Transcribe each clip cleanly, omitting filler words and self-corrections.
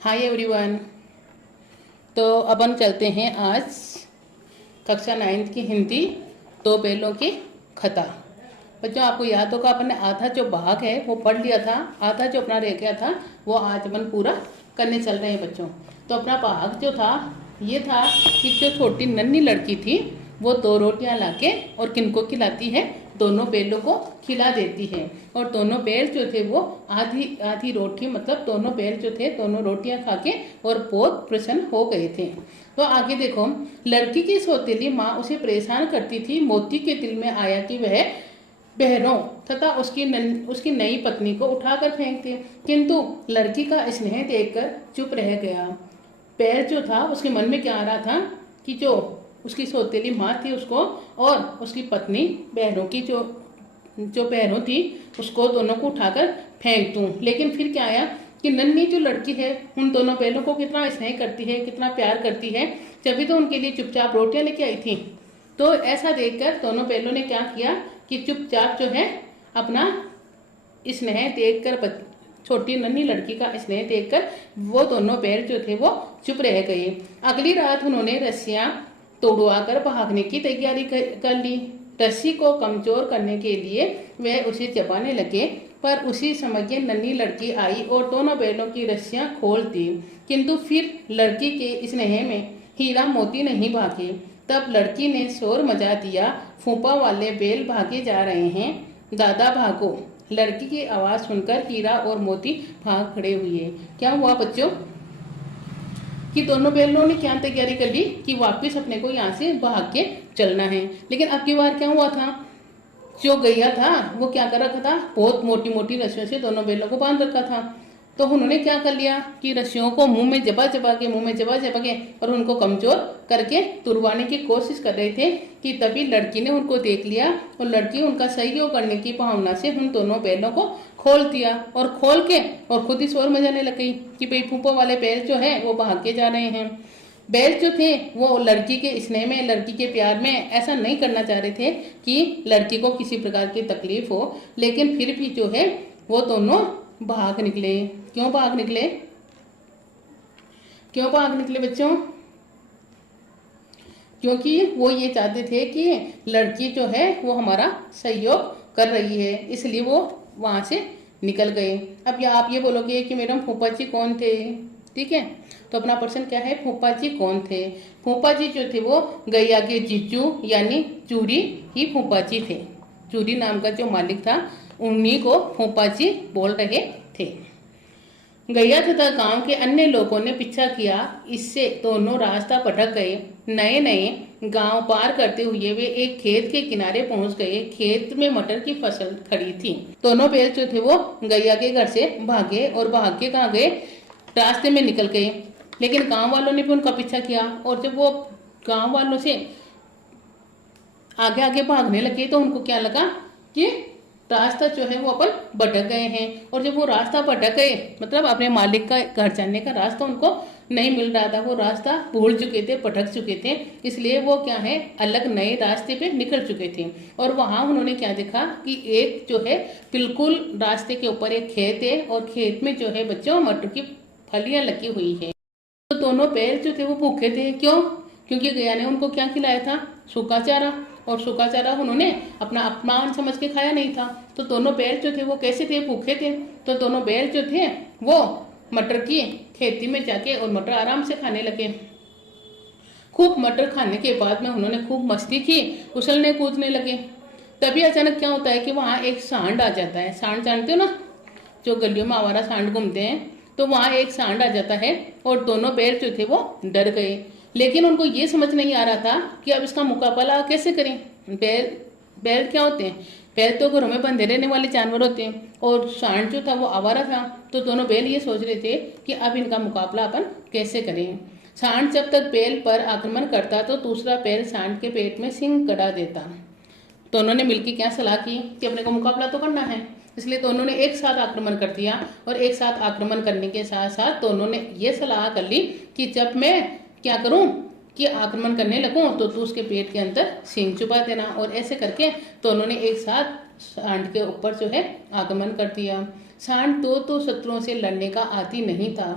Hi everyone. तो अपन चलते हैं आज कक्षा 9th की हिंदी दो बैलों की कथा। बच्चों, आपको याद होगा अपन ने आधा जो भाग है वो पढ़ लिया था, आधा जो अपना रह गया था वो आज अपन पूरा करने चल रहे हैं बच्चों। तो अपना भाग जो था ये था कि जो छोटी नन्ही लड़की थी वो 2 रोटियां लाके और किनको खिलाती है, दोनों बैलों को खिला देती है। और दोनों बैल जो थे वो आधी आधी रोटी, मतलब दोनों बैल जो थे दोनों रोटियां खा के और बहुत प्रसन्न हो गए थे। तो आगे देखो, लड़की की सौतेली माँ उसे परेशान करती थी। मोती के दिल में आया कि वह बहनों तथा उसकी नई पत्नी को उठाकर फेंक दे, किंतु लड़की का स्नेह देखकर चुप रह गया। पैर जो था उसके मन में क्या आ रहा था कि जो उसकी सौतेली माँ थी उसको और उसकी पत्नी बहनों की जो बहनों थी उसको दोनों को उठाकर फेंक दूं। लेकिन फिर क्या आया कि नन्ही जो लड़की है उन दोनों बहनों को कितना स्नेह करती है, कितना प्यार करती है, जब तो उनके लिए चुपचाप रोटियां लेके आई थी। तो ऐसा देखकर दोनों बहनों ने क्या किया कि चुपचाप जो है अपना स्नेह देखकर, छोटी नन्ही लड़की का स्नेह देखकर वो दोनों बैल जो थे वो चुप रह गए। अगली रात उन्होंने रस्सियां तोड़वाकर भागने की तैयारी कर ली। रस्सी को कमजोर करने के लिए वे उसे चबाने लगे, पर उसी समय नन्ही लड़की आई और दोनों बैलों की रस्सियां खोल दी। किंतु फिर लड़की के स्नेह में हीरा मोती नहीं भागे। तब लड़की ने शोर मचा दिया, फूफा वाले बैल भागे जा रहे हैं, दादा भागो। लड़की की आवाज सुनकर हीरा और मोती भाग खड़े हुए। क्या हुआ बच्चों कि दोनों बैलों ने क्या तैयारी कर ली कि वापस अपने को यहाँ से भाग के चलना है। लेकिन अब की बार क्या हुआ था, जो गैया था वो क्या कर रखा था, बहुत मोटी मोटी रस्सियों से दोनों बैलों को बांध रखा था। तो उन्होंने क्या कर लिया कि रस्सियों को मुंह में जबा जबा के और उनको कमजोर करके तुड़वाने की कोशिश कर रहे थे कि तभी लड़की ने उनको देख लिया और लड़की उनका सहयोग करने की भावना से उन दोनों बैलों को खोल दिया और खोल के और खुद ही शोर मचाने लग गई कि भाई फूफा वाले बैल जो है वो भाग के जा रहे हैं। बैल जो थे वो लड़की के स्नेह में, लड़की के प्यार में ऐसा नहीं करना चाह रहे थे कि लड़की को किसी प्रकार की तकलीफ हो, लेकिन फिर भी जो है वो दोनों भाग निकले। क्यों भाग निकले, क्यों भाग निकले बच्चों? क्योंकि वो ये चाहते थे कि लड़की जो है वो हमारा सहयोग कर रही है, इसलिए वो वहां से निकल गए। अब आप ये बोलोगे कि मैडम फूफा जी कौन थे? ठीक है, तो अपना प्रश्न क्या है, फूफा जी कौन थे? फूफा जी जो थे वो गैया के जीजू यानी चूरी ही फूफा जी थे। चूरी नाम का जो मालिक था उन्हीं को फूफा जी बोल रहे थे। गैया तथा गांव के अन्य लोगों ने पीछा किया, इससे दोनों रास्ता भटक गए। नए नए गांव पार करते हुए वे एक खेत के किनारे पहुंच गए। खेत में मटर की फसल खड़ी थी। दोनों बैल जो थे वो गैया के घर से भागे और भाग के कहाँ गए, रास्ते में निकल गए। लेकिन गांव वालों ने भी उनका पीछा किया और जब वो गांव वालों से आगे आगे भागने लगे तो उनको क्या लगा कि रास्ता जो है वो अपन भटक गए हैं। और जब वो रास्ता भटक गए मतलब अपने मालिक का घर जाने का रास्ता उनको नहीं मिल रहा था, वो रास्ता भूल चुके थे, भटक चुके थे, इसलिए वो क्या है अलग नए रास्ते पे निकल चुके थे। और वहां उन्होंने क्या देखा कि एक जो है बिल्कुल रास्ते के ऊपर एक खेत है और खेत में जो है बच्चों मटर की फलियां लगी हुई है। तो दोनों बैल जो थे वो भूखे थे। क्यों? क्योंकि गैया ने उनको क्या खिलाया था, सूखा चारा, और सूखा चारा उन्होंने अपना अपमान समझ के खाया नहीं था। तो दोनों बैल जो थे वो कैसे थे, भूखे थे। तो दोनों बैल जो थे वो मटर की खेती में जाके और मटर आराम से खाने लगे। खूब मटर खाने के बाद में उन्होंने खूब मस्ती की, उछलने कूदने लगे। तभी अचानक क्या होता है कि वहां एक सांड आ जाता है। सांड जानते हो ना, जो गलियों में आवारा सांड घूमते हैं, तो वहां एक सांड आ जाता है और दोनों बैल जो थे वो डर गए। लेकिन उनको ये समझ नहीं आ रहा था कि अब इसका मुकाबला कैसे करें। बैल क्या होते हैं, बैल तो घरों में बंधे रहने वाले जानवर होते हैं और सांड जो था वो आवारा था। तो दोनों बैल ये सोच रहे थे कि अब इनका मुकाबला अपन कैसे करें। सांड जब तक बैल पर आक्रमण करता तो दूसरा बैल सांड के पेट में सिंग गड़ा देता। दोनों ने मिलकर क्या सलाह की कि अपने को मुकाबला तो करना है, इसलिए दोनों ने एक साथ आक्रमण कर दिया। और एक साथ आक्रमण करने के साथ साथ दोनों ने ये सलाह कर ली कि जब मैं क्या करूं कि आक्रमण करने लगूं तो तू उसके पेट के अंदर सींग चुबा देना। और ऐसे करके दोनों ने एक साथ सांड के ऊपर जो है आक्रमण कर दिया। सांड तो शत्रुओं से लड़ने का आदी नहीं था।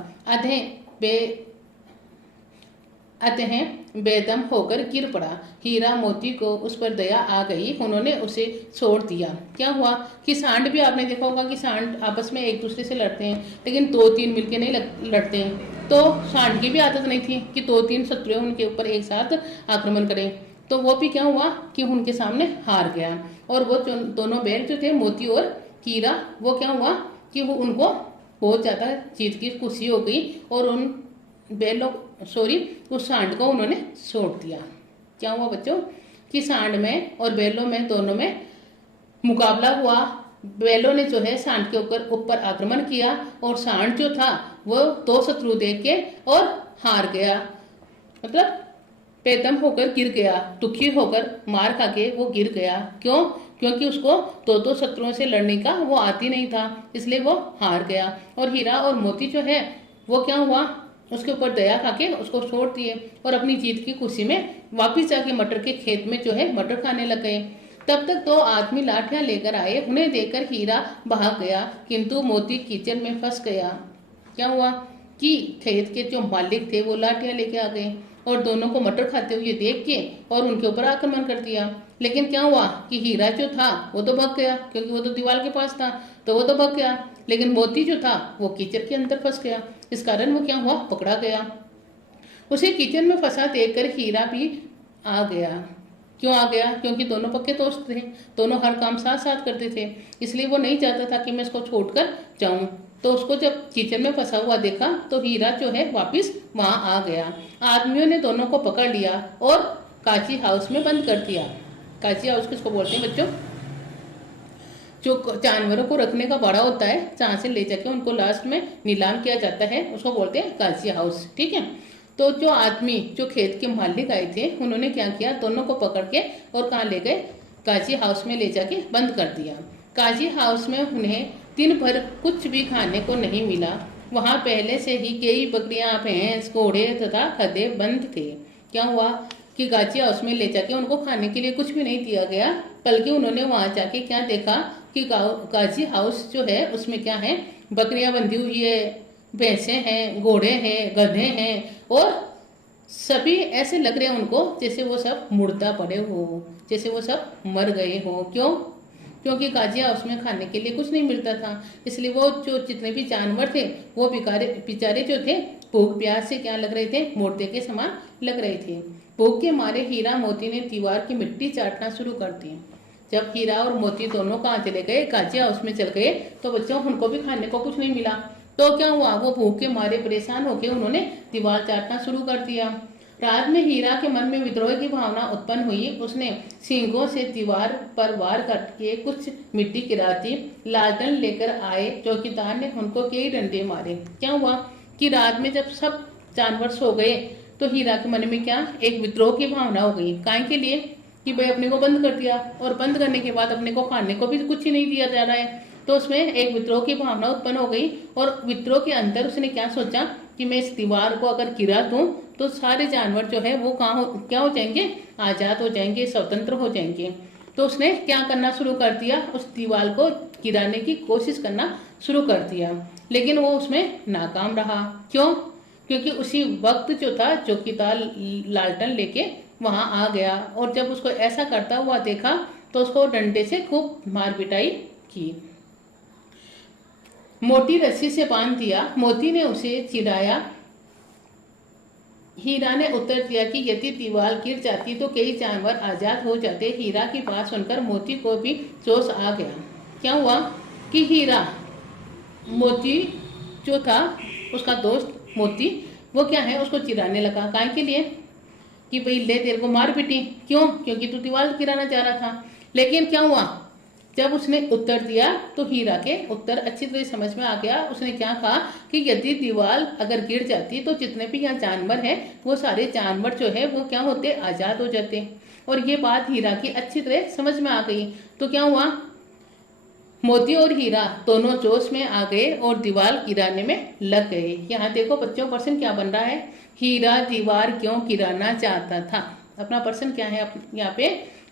अतः बेदम होकर गिर पड़ा। हीरा मोती को उस पर दया आ गई, उन्होंने उसे छोड़ दिया। क्या हुआ कि सांड भी, आपने देखा होगा कि सांड आपस में एक दूसरे से लड़ते हैं, लेकिन 2-3 मिलके नहीं लड़ते हैं। तो सांड की भी आदत नहीं थी कि 2-3 शत्रु उनके ऊपर एक साथ आक्रमण करें। तो वो भी क्या हुआ कि उनके सामने हार गया। और वो दोनों बैल जो थे, मोती और हीरा, वो क्या हुआ कि वो उनको बहुत ज़्यादा जीत की खुशी हो गई और उन बैलों उस सांड को उन्होंने छोड़ दिया। क्या हुआ बच्चों कि सांड में और बैलों में दोनों में मुकाबला हुआ। बैलों ने जो है सांड के ऊपर आक्रमण किया और सांड जो था वो 2 शत्रु देख के और हार गया, मतलब बेदम होकर गिर गया, दुखी होकर मार खा के वो गिर गया। क्यों? क्योंकि उसको 2 शत्रुओं से लड़ने का वो आती नहीं था, इसलिए वो हार गया। और हीरा और मोती जो है वो क्या हुआ, उसके ऊपर दया खा के उसको छोड़ दिए और अपनी जीत की खुशी में वापिस जाके मटर के खेत में जो है मटर खाने लग गए। तब तक 2 आदमी लाठियां लेकर आए, उन्हें देखकर हीरा भाग गया, किंतु मोती कीचड़ में फंस गया। क्या हुआ कि खेत के जो मालिक थे वो लाठियां लेके आ गए और दोनों को मटर खाते हुए देख के और उनके ऊपर आक्रमण कर दिया। लेकिन क्या हुआ कि हीरा जो था वो तो भाग गया, क्योंकि वो तो दीवार के पास था, तो वो तो भाग गया। लेकिन मोती जो था वो कीचड़ के अंदर फंस गया, इस कारण वो क्या हुआ, पकड़ा गया। उसे कीचड़ में फंसा देखकर हीरा भी आ गया। क्यों आ गया? क्योंकि दोनों पक्के दोस्त थे, दोनों हर काम साथ साथ करते थे, इसलिए वो नहीं चाहता था कि मैं इसको छोड़कर जाऊं। तो उसको जब कीचड़ में फंसा हुआ देखा तो हीरा जो है वापिस वहां आ गया। आदमियों ने दोनों को पकड़ लिया और काची हाउस में बंद कर दिया। काची हाउस किसको बोलते हैं बच्चों? जो जानवरों को रखने का बड़ा होता है, जहाँ से ले जाके उनको लास्ट में नीलाम किया जाता है, उसको बोलते हैं काची हाउस। ठीक है। तो जो आदमी, जो खेत के मालिक आए थे, उन्होंने क्या किया, दोनों को पकड़ के और कहाँ ले गए, काजी हाउस में ले जाके बंद कर दिया। काजी हाउस में उन्हें दिन भर कुछ भी खाने को नहीं मिला। वहां पहले से ही कई बकरियां, भैंस, घोड़े तथा गधे बंद थे। क्या हुआ कि काजी हाउस में ले जाके उनको खाने के लिए कुछ भी नहीं दिया गया, बल्कि उन्होंने वहां जाके क्या देखा कि काजी हाउस जो है उसमें क्या है, बकरियां बंधी हुई है, भैंसे हैं, घोड़े हैं, गधे हैं, और सभी ऐसे लग रहे हैं उनको जैसे वो सब मुर्दा पड़े हो, जैसे वो सब मर गए हो। क्यों? क्योंकि काजी हाउस में खाने के लिए कुछ नहीं मिलता था, इसलिए वो जो जितने भी जानवर थे वो बेचारे जो थे भूख प्यास से क्या लग रहे थे, मुर्दे के समान लग रहे थे। भूख के मारे हीरा मोती ने दीवार की मिट्टी चाटना शुरू कर दी। जब हीरा और मोती दोनों कहाँ चले गए, काजी हाउस में चल गए, तो बच्चों उनको भी खाने को कुछ नहीं मिला। तो क्या हुआ, वो भूख के मारे परेशान होकर उन्होंने दीवार चाटना शुरू कर दिया। रात में हीरा के मन में विद्रोह की भावना उत्पन्न हुई। उसने सींगों से दीवार पर वार करके कुछ मिट्टी गिरा दी। लालटेन लेकर आए चौकीदार ने उनको कई डंडे मारे। क्या हुआ कि रात में जब सब जानवर सो गए तो हीरा के मन में क्या, एक विद्रोह की भावना हो गई। काय के लिए कि भाई अपने को बंद कर दिया और बंद करने के बाद अपने को खाने को भी कुछ ही नहीं दिया जा रहा है, तो उसमें एक विद्रोह की भावना उत्पन्न हो गई। और विद्रोह के अंदर उसने क्या सोचा कि मैं इस दीवार को अगर गिरा दूं तो सारे जानवर जो है वो क्या हो जाएंगे, आजाद हो जाएंगे, स्वतंत्र हो जाएंगे। तो उसने क्या करना शुरू कर दिया, उस दीवार को गिराने की कोशिश करना शुरू कर दिया, लेकिन वो उसमें नाकाम रहा। क्यों? क्योंकि उसी वक्त जो था चौकीदार लालटेन लेके वहां आ गया और जब उसको ऐसा करता हुआ देखा तो उसको डंडे से खूब मार पिटाई की। मोटी रस्सी से बांध दिया। मोती ने उसे चिढ़ाया। हीरा ने उत्तर दिया कि यदि दीवार गिर जाती तो कई जानवर आजाद हो जाते। हीरा की बात सुनकर मोती को भी जोश आ गया। क्या हुआ कि हीरा, मोती जो था उसका दोस्त मोती, वो क्या है, उसको चिढ़ाने लगा। काय के लिए कि भाई ले तेरे को मार पिटी। क्यों? क्योंकि तू दीवार गिराना चाह रहा था। लेकिन क्या हुआ, जब उसने उत्तर दिया तो हीरा के उत्तर अच्छी तरह समझ में आ गया। उसने क्या कहा कि यदि दीवार अगर गिर जाती तो जितने भी यहाँ जानवर हैं वो सारे जानवर जो है वो क्या होते, आजाद हो जाते। और ये बात हीरा की अच्छी तरह समझ में आ गई। तो क्या हुआ, मोती और हीरा दोनों जोश में आ गए और दीवार गिराने में लग गए। यहाँ देखो बच्चों, प्रश्न क्या बन रहा है, हीरा दीवार क्यों गिराना चाहता था। अपना प्रश्न क्या है यहाँ पे,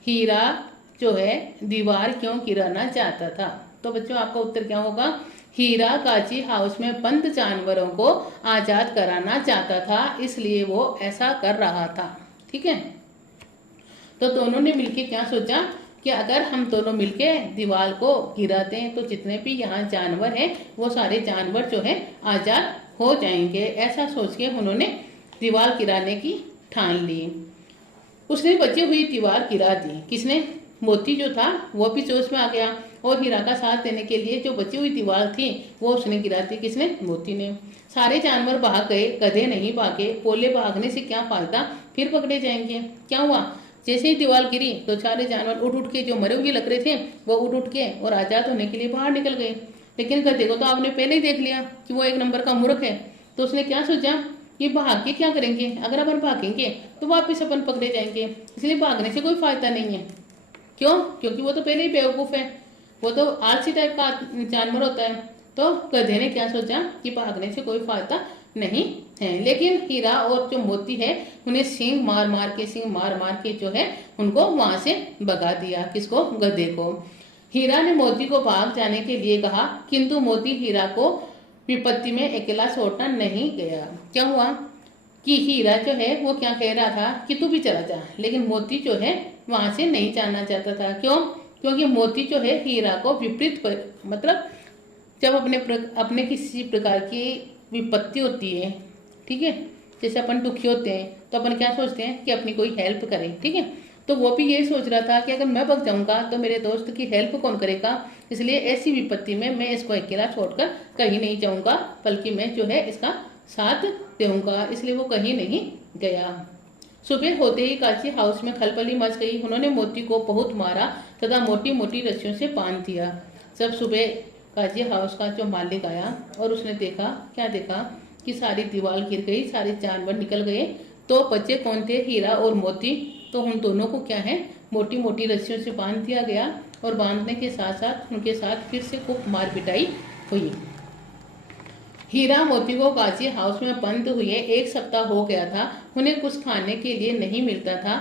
हीरा जो है दीवार क्यों गिराना चाहता था। तो बच्चों आपका उत्तर क्या होगा, हीरा काची हाउस में बंद जानवरों को आजाद कराना चाहता था, इसलिए वो ऐसा कर रहा था। ठीक है, तो दोनों ने मिलके क्या सोचा कि अगर हम दोनों मिलके दीवार को गिराते हैं तो जितने भी यहाँ जानवर हैं वो सारे जानवर जो है आजाद हो जाएंगे। ऐसा सोच के उन्होंने दीवार गिराने की ठान ली। उसने बची हुई दीवार गिरा दी। किसने? मोती जो था वो भी जोश में आ गया और हीरा का साथ देने के लिए जो बची हुई दीवार थी वो उसने गिरा दी। किसने? मोती ने। सारे जानवर भाग गए, गधे नहीं भागे। पोले भागने से क्या फायदा, फिर पकड़े जाएंगे। क्या हुआ? जैसे ही दीवार गिरी तो सारे जानवर उठ उठ के, जो मरे हुए लग रहे थे वो उठ उठ के और आजाद होने के लिए बाहर निकल गए। लेकिन गधे को तो आपने पहले ही देख लिया कि वो एक नंबर का मूर्ख है। तो उसने क्या सोचा कि भाग के क्या करेंगे, अगर अपन भागेंगे तो वापिस अपन पकड़े जाएंगे, इसलिए भागने से कोई फायदा नहीं है। क्यों? क्योंकि वो तो पहले ही बेवकूफ है, वो तो आलसी टाइप का जानवर होता है। तो गधे ने क्या सोचा कि भागने से कोई फायदा नहीं है। लेकिन हीरा और जो मोती है उन्हें सींग मार मार के जो है उनको वहां से भगा दिया। किसको? गधे को। हीरा ने मोती को भाग जाने के लिए कहा, किंतु मोती हीरा को विपत्ति में अकेला छोड़ना नहीं गया। क्या हुआ कि हीरा जो है वो क्या कह रहा था कि तू भी चला जा, लेकिन मोती जो है वहां से नहीं जाना चाहता था। क्यों? क्योंकि मोती जो है हीरा को विपरीत मतलब जब अपने किसी प्रकार की विपत्ति होती है, ठीक है, जैसे अपन दुखी होते हैं तो अपन क्या सोचते हैं कि अपनी कोई हेल्प करे। ठीक है, तो वो भी यही सोच रहा था कि अगर मैं भग जाऊंगा तो मेरे दोस्त की हेल्प कौन करेगा, इसलिए ऐसी विपत्ति में मैं इसको अकेला छोड़कर कहीं नहीं जाऊंगा, बल्कि मैं जो है इसका साथ दूंगा। इसलिए वो कहीं नहीं गया। सुबह होते ही काची हाउस में खलबली मच गई। उन्होंने मोती को बहुत मारा तथा मोटी मोटी रस्सियों से बांध दिया। जब सुबह काजी हाउस का जो मालिक आया और उसने देखा, क्या देखा कि सारी दीवार गिर गई, सारे जानवर निकल गए। तो बच्चे कौन थे? हीरा और मोती। तो उन दोनों को क्या है, मोटी मोटी रस्सियों से बांध दिया गया और बांधने के साथ साथ उनके साथ फिर से खूब मार पिटाई हुई। हीरा मोती को काजी हाउस में बंद हुए 1 सप्ताह हो गया था। उन्हें कुछ खाने के लिए नहीं मिलता था।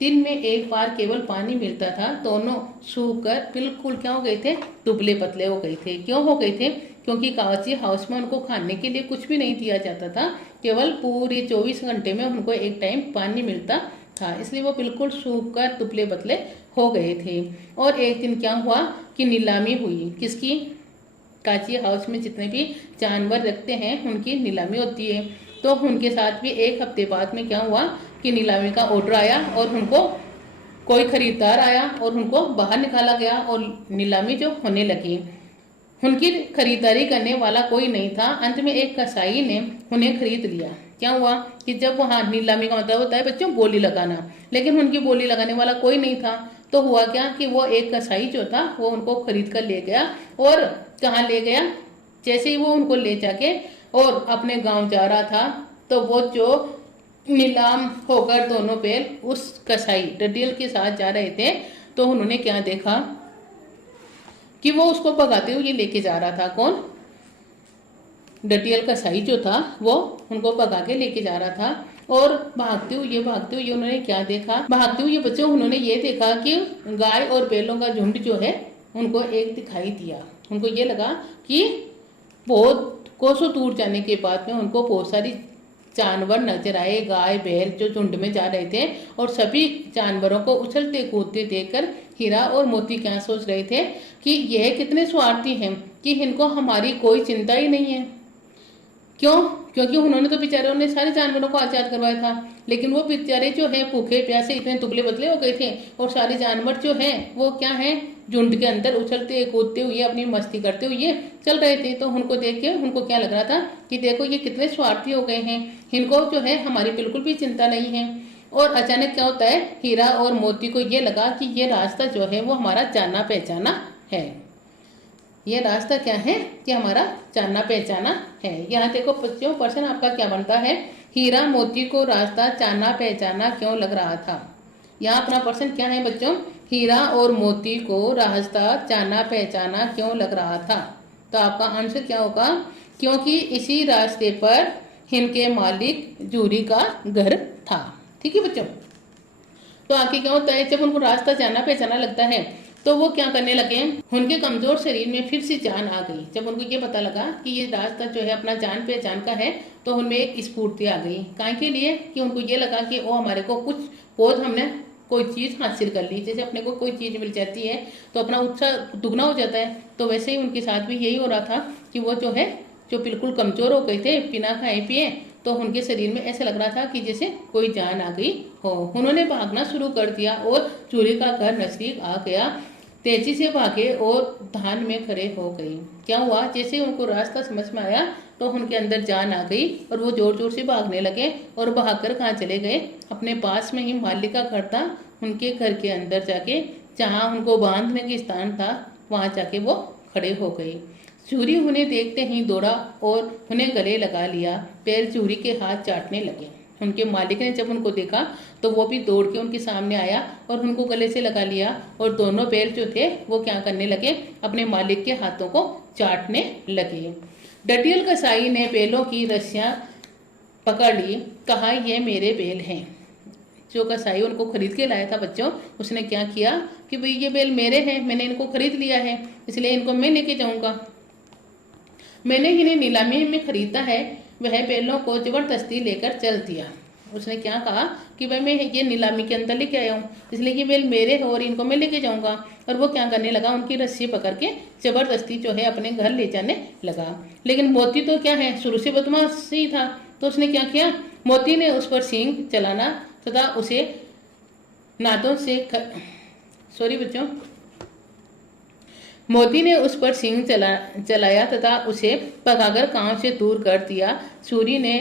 दिन में एक बार केवल पानी मिलता था। दोनों सूख कर बिल्कुल क्या हो गए थे? दुबले पतले हो गए थे। क्यों हो गए थे? क्योंकि काजी हाउस में उनको खाने के लिए कुछ भी नहीं दिया जाता था। केवल पूरे 24 घंटे में उनको एक टाइम पानी मिलता था, इसलिए वो बिल्कुल सूख कर दुबले पतले हो गए थे। और एक दिन क्या हुआ कि नीलामी हुई। किसकी? काजी हाउस में जितने भी जानवर रखते हैं उनकी नीलामी होती है। तो उनके साथ भी 1 हफ्ते बाद में क्या हुआ कि नीलामी का ऑर्डर आया और उनको कोई खरीदार आया और उनको बाहर निकाला गया और नीलामी जो होने लगी। उनकी खरीदारी करने वाला कोई नहीं था। अंत में एक कसाई ने उन्हें खरीद लिया। क्या हुआ कि जब वहाँ नीलामी का मतलब होता है बच्चों बोली लगाना, लेकिन उनकी बोली लगाने वाला कोई नहीं था। तो हुआ क्या कि वो एक कसाई जो था वो उनको खरीद कर ले गया। और कहाँ ले गया? जैसे ही वो उनको ले जाके और अपने गांव जा रहा था तो वो जो नीलाम होकर दोनों बैल उस कसाई डडियल के साथ जा रहे थे, तो उन्होंने क्या देखा कि वो उसको भगाते हुए लेके जा रहा था। कौन? डडियल कसाई जो था वो उनको भगा के लेके जा रहा था। और भागते हुए उन्होंने क्या देखा? भागते हुए बच्चों उन्होंने ये देखा कि गाय और बैलों का झुंड जो है उनको एक दिखाई दिया। उनको ये लगा कि बहुत कोसों दूर जाने के बाद में उनको बहुत सारी जानवर नजर आए, गाय बैल जो झुंड में जा रहे थे। और सभी जानवरों को उछलते कूदते देखकर हीरा और मोती क्या सोच रहे थे कि यह कितने स्वार्थी हैं कि इनको हमारी कोई चिंता ही नहीं है। क्यों? क्योंकि उन्होंने तो बेचारे ने सारे जानवरों को आजाद करवाया था, लेकिन वो बेचारे जो है भूखे प्यासे इतने दुबले पतले हो गए थे। और सारे जानवर जो हैं वो क्या है, झुंड के अंदर उछलते कूदते हुए अपनी मस्ती करते हुए चल रहे थे। तो उनको देख के उनको क्या लग रहा था कि देखो ये कितने स्वार्थी हो गए हैं, इनको जो है हमारी बिल्कुल भी चिंता नहीं है। और अचानक क्या होता है, हीरा और मोती को ये लगा कि ये रास्ता जो है वो हमारा जाना पहचाना है। ये रास्ता क्या है कि हमारा जानना पहचाना है। यहाँ देखो बच्चों, प्रश्न आपका क्या बनता है? हीरा मोती को रास्ता जानना पहचाना क्यों लग रहा था? यहाँ अपना प्रश्न क्या है बच्चों? हीरा और मोती को रास्ता जानना पहचाना क्यों लग रहा था? तो आपका आंसर क्या होगा? क्योंकि इसी रास्ते पर इनके मालिक जूरी का घर था। ठीक है बच्चों, तो आगे क्या होता है, जब उनको रास्ता जानना पहचाना लगता है तो वो क्या करने लगे, उनके कमजोर शरीर में फिर से जान आ गई। जब उनको ये पता लगा कि ये रास्ता जो है अपना जान पहचान का है, तो उनमें एक स्फूर्ति आ गई। काहे के लिए कि उनको ये लगा कि वो हमारे को कुछ बहुत हमने कोई चीज हासिल कर ली। जैसे अपने को कोई चीज मिल जाती है तो अपना उत्साह दुगना हो जाता है। तो वैसे ही उनके साथ भी यही हो रहा था कि वो जो बिल्कुल कमजोर हो गए थे बिना खाए पिए, तो उनके शरीर में ऐसा लग रहा था कि जैसे कोई जान आ गई हो। उन्होंने भागना शुरू कर दिया और चूरी का घर नजदीक आ गया। तेजी से भागे और धान में खड़े हो गए। क्या हुआ, जैसे उनको रास्ता समझ में आया तो उनके अंदर जान आ गई और वो जोर जोर से भागने लगे। और भागकर कहाँ चले गए, अपने पास में ही मालिक का घर था, उनके घर के अंदर जाके जहाँ उनको बांधने के स्थान था वहां जाके वो खड़े हो गए। चूरी उन्हें देखते ही दौड़ा और उन्हें गले लगा लिया। पैर चूरी के हाथ चाटने लगे। उनके मालिक ने जब उनको देखा तो वो भी दौड़ के उनके सामने आया और उनको गले से लगा लिया। और दोनों पैर जो थे वो क्या करने लगे, अपने मालिक के हाथों को चाटने लगे। डटियल कसाई ने बैलों की रस्सियां पकड़ ली, कहा ये मेरे बैल हैं। जो कसाई उनको खरीद के लाया था बच्चों, उसने क्या किया कि भाई ये बैल मेरे हैं, मैंने इनको खरीद लिया है, इसलिए इनको मैं लेके जाऊंगा। मैंने इन्हें नीलामी में खरीदा है। वह बैलों को जबरदस्ती लेकर चल दिया। उसने क्या कहा कि भाई मैं ये नीलामी के अंदर लेके आया हूँ, इसलिए ये बैल मेरे हैं और इनको मैं लेके जाऊंगा। और वो क्या करने लगा, उनकी रस्सी पकड़ के जबरदस्ती जो है अपने घर ले जाने लगा। लेकिन मोती तो क्या है, शुरू से बदमाश ही था। तो उसने क्या किया, मोती ने उस पर सींग चलाना तथा उसे नादों से सॉरी बच्चों मोती ने उस पर सींग चलाया तथा उसे भगाकर गांव से दूर कर दिया। सूरी ने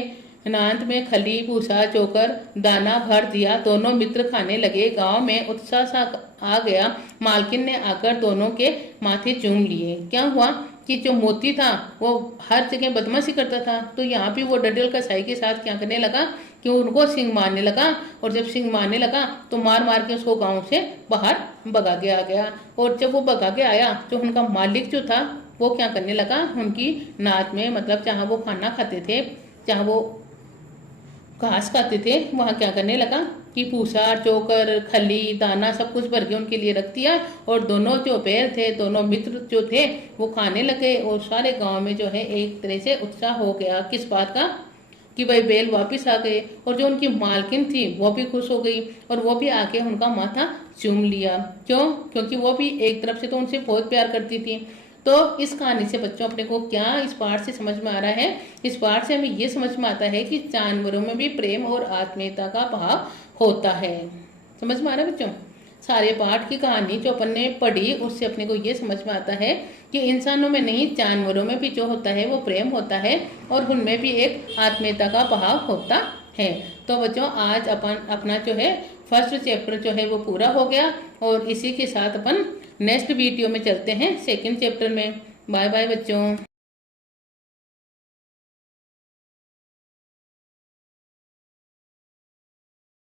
नांद में खली, भूसा, चोकर, दाना भर दिया। दोनों मित्र खाने लगे। गांव में उत्साह सा आ गया। मालकिन ने आकर दोनों के माथे चूम लिए। क्या हुआ कि जो मोती था वो हर जगह बदमाशी करता था, तो यहाँ भी वो डडियल कसाई के साथ क्या करने लगा कि उनको सिंग मारने लगा। और जब सिंग मारने लगा तो मार मार के उसको गांव से बाहर भगा के आ गया। और जब वो भगा के आया तो उनका मालिक जो था वो क्या करने लगा, उनकी नाद में मतलब जहाँ वो खाना खाते थे, जहाँ वो घास खाते थे, वहाँ क्या करने लगा कि भूसा, चोकर, खली, दाना सब कुछ भर के उनके लिए रख दिया। और दोनों जो बैल थे, दोनों मित्र जो थे वो खाने लगे। और सारे गांव में जो है एक तरह से उत्साह हो गया। किस बात का कि भाई बैल वापस आ गए। और जो उनकी मालकिन थी वो भी खुश हो गई और वो भी आके उनका माथा चूम लिया। क्यों, क्योंकि वो भी एक तरफ से तो उनसे बहुत प्यार करती थी। तो इस कहानी से बच्चों अपने को क्या इस पाठ से समझ में आ रहा है, इस पाठ से हमें ये समझ में आता है कि जानवरों में भी प्रेम और आत्मीयता का भाव होता है। समझ में आ रहा है बच्चों, सारे पाठ की कहानी जो अपन ने पढ़ी उससे अपने को ये समझ में आता है कि इंसानों में नहीं, जानवरों में भी जो होता है वो प्रेम होता है और उनमें भी एक आत्मीयता का भाव होता है। तो बच्चों आज अपन अपना जो है फर्स्ट चैप्टर जो है वो पूरा हो गया और इसी के साथ अपन नेक्स्ट वीडियो में चलते हैं सेकंड चैप्टर में। बाय बाय बच्चों।